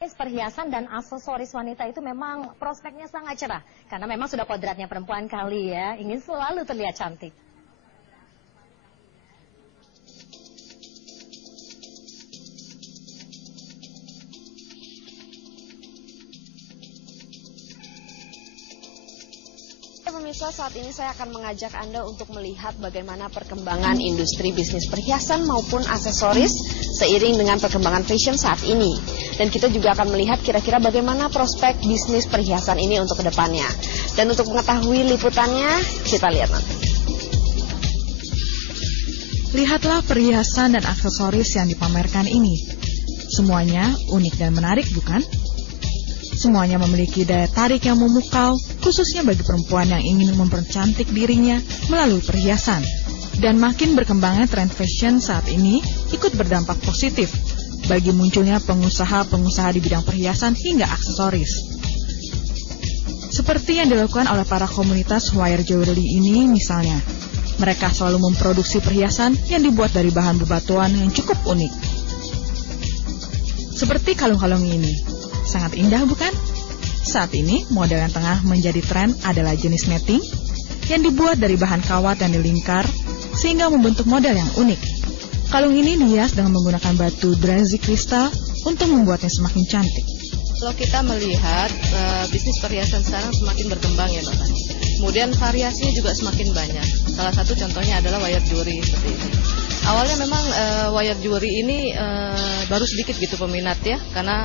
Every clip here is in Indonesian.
Perhiasan dan aksesoris wanita itu memang prospeknya sangat cerah. Karena memang sudah kodratnya perempuan kali ya, ingin selalu terlihat cantik. Pemirsa, saat ini saya akan mengajak Anda untuk melihat bagaimana perkembangan industri bisnis perhiasan maupun aksesoris seiring dengan perkembangan fashion saat ini. Dan kita juga akan melihat kira-kira bagaimana prospek bisnis perhiasan ini untuk kedepannya. Dan untuk mengetahui liputannya, kita lihat nanti. Lihatlah perhiasan dan aksesoris yang dipamerkan ini. Semuanya unik dan menarik, bukan? Semuanya memiliki daya tarik yang memukau, khususnya bagi perempuan yang ingin mempercantik dirinya melalui perhiasan. Dan makin berkembangnya tren fashion saat ini ikut berdampak positif bagi munculnya pengusaha-pengusaha di bidang perhiasan hingga aksesoris. Seperti yang dilakukan oleh para komunitas wire jewelry ini misalnya. Mereka selalu memproduksi perhiasan yang dibuat dari bahan bebatuan yang cukup unik. Seperti kalung-kalung ini. Sangat indah, bukan? Saat ini, model yang tengah menjadi tren adalah jenis netting yang dibuat dari bahan kawat yang dilingkar sehingga membentuk model yang unik. Kalung ini dihias dengan menggunakan batu drazi kristal untuk membuatnya semakin cantik. Kalau kita melihat bisnis perhiasan sekarang semakin berkembang ya Mbak Fani. Kemudian variasinya juga semakin banyak. Salah satu contohnya adalah wire jewelry seperti ini. Awalnya memang wire jewelry ini baru sedikit gitu peminat ya, karena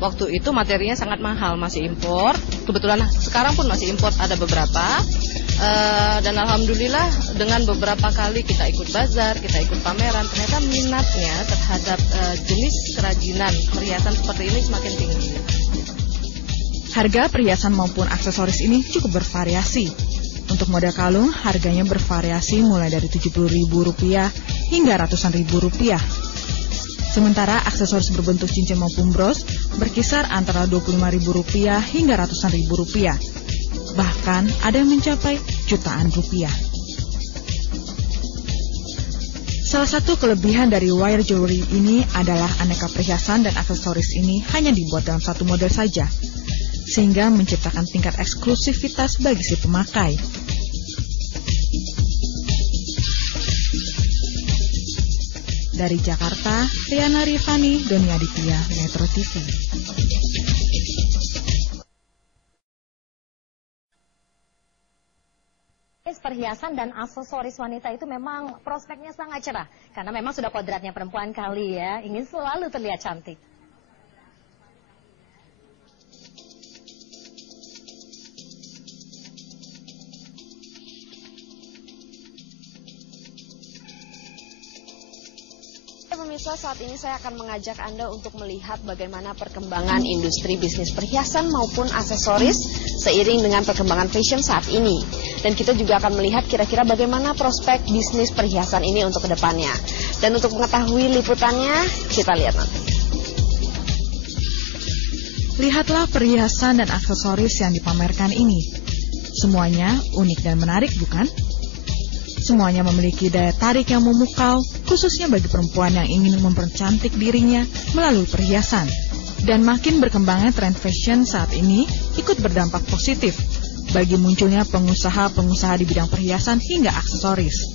waktu itu materinya sangat mahal, masih impor. Kebetulan sekarang pun masih impor, ada beberapa. Dan alhamdulillah dengan beberapa kali kita ikut bazar, kita ikut pameran, ternyata minatnya terhadap jenis kerajinan perhiasan seperti ini semakin tinggi. Harga perhiasan maupun aksesoris ini cukup bervariasi. Untuk model kalung, harganya bervariasi mulai dari Rp70.000 hingga ratusan ribu rupiah. Sementara aksesoris berbentuk cincin maupun bros berkisar antara Rp25.000 hingga ratusan ribu rupiah. Bahkan ada yang mencapai jutaan rupiah. Salah satu kelebihan dari wire jewelry ini adalah aneka perhiasan dan aksesoris ini hanya dibuat dalam satu model saja, sehingga menciptakan tingkat eksklusivitas bagi si pemakai. Dari Jakarta, Riana Rifani, Doni Aditya, Metro TV. Perhiasan dan aksesoris wanita itu memang prospeknya sangat cerah. Karena memang sudah kodratnya perempuan kali ya, ingin selalu terlihat cantik. Pemirsa, saat ini saya akan mengajak Anda untuk melihat bagaimana perkembangan industri bisnis perhiasan maupun aksesoris seiring dengan perkembangan fashion saat ini. Dan kita juga akan melihat kira-kira bagaimana prospek bisnis perhiasan ini untuk kedepannya. Dan untuk mengetahui liputannya, kita lihat nanti. Lihatlah perhiasan dan aksesoris yang dipamerkan ini. Semuanya unik dan menarik, bukan? Semuanya memiliki daya tarik yang memukau, khususnya bagi perempuan yang ingin mempercantik dirinya melalui perhiasan. Dan makin berkembangnya tren fashion saat ini ikut berdampak positif bagi munculnya pengusaha-pengusaha di bidang perhiasan hingga aksesoris.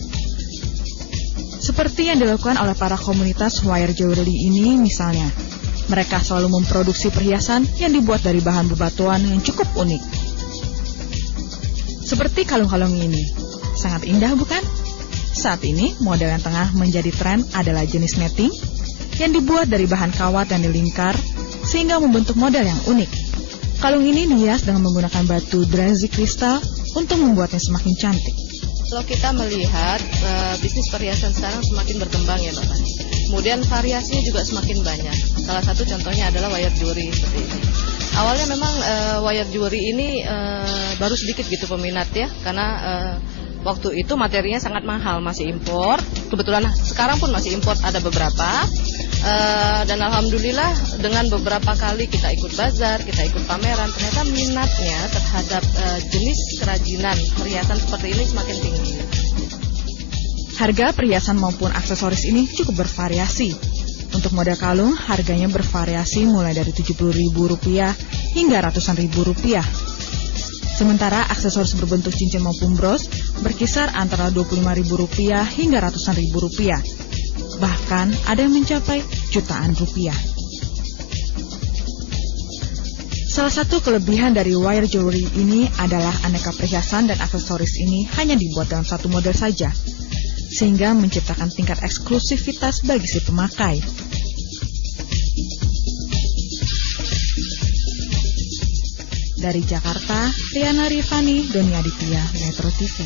Seperti yang dilakukan oleh para komunitas wire jewelry ini misalnya. Mereka selalu memproduksi perhiasan yang dibuat dari bahan bebatuan yang cukup unik. Seperti kalung-kalung ini. Sangat indah, bukan? Saat ini, model yang tengah menjadi tren adalah jenis netting yang dibuat dari bahan kawat yang dilingkar sehingga membentuk model yang unik. Kalung ini dihias dengan menggunakan batu drazi kristal untuk membuatnya semakin cantik. Kalau kita melihat bisnis perhiasan sekarang semakin berkembang ya Mbak Fani. Kemudian variasinya juga semakin banyak. Salah satu contohnya adalah wire jewelry seperti ini. Awalnya memang wire jewelry ini baru sedikit gitu peminat ya, karena waktu itu materinya sangat mahal, masih impor. Kebetulan sekarang pun masih impor, ada beberapa. Dan alhamdulillah dengan beberapa kali kita ikut bazar, kita ikut pameran, ternyata minatnya terhadap jenis kerajinan perhiasan seperti ini semakin tinggi. Harga perhiasan maupun aksesoris ini cukup bervariasi. Untuk model kalung, harganya bervariasi mulai dari Rp70.000 hingga ratusan ribu rupiah. Sementara aksesoris berbentuk cincin maupun bros berkisar antara Rp25.000 hingga ratusan ribu rupiah. Bahkan ada yang mencapai jutaan rupiah. Salah satu kelebihan dari wire jewelry ini adalah aneka perhiasan dan aksesoris ini hanya dibuat dalam satu model saja, sehingga menciptakan tingkat eksklusivitas bagi si pemakai. Dari Jakarta, Riana Rifani, Doni Aditya, Metro TV.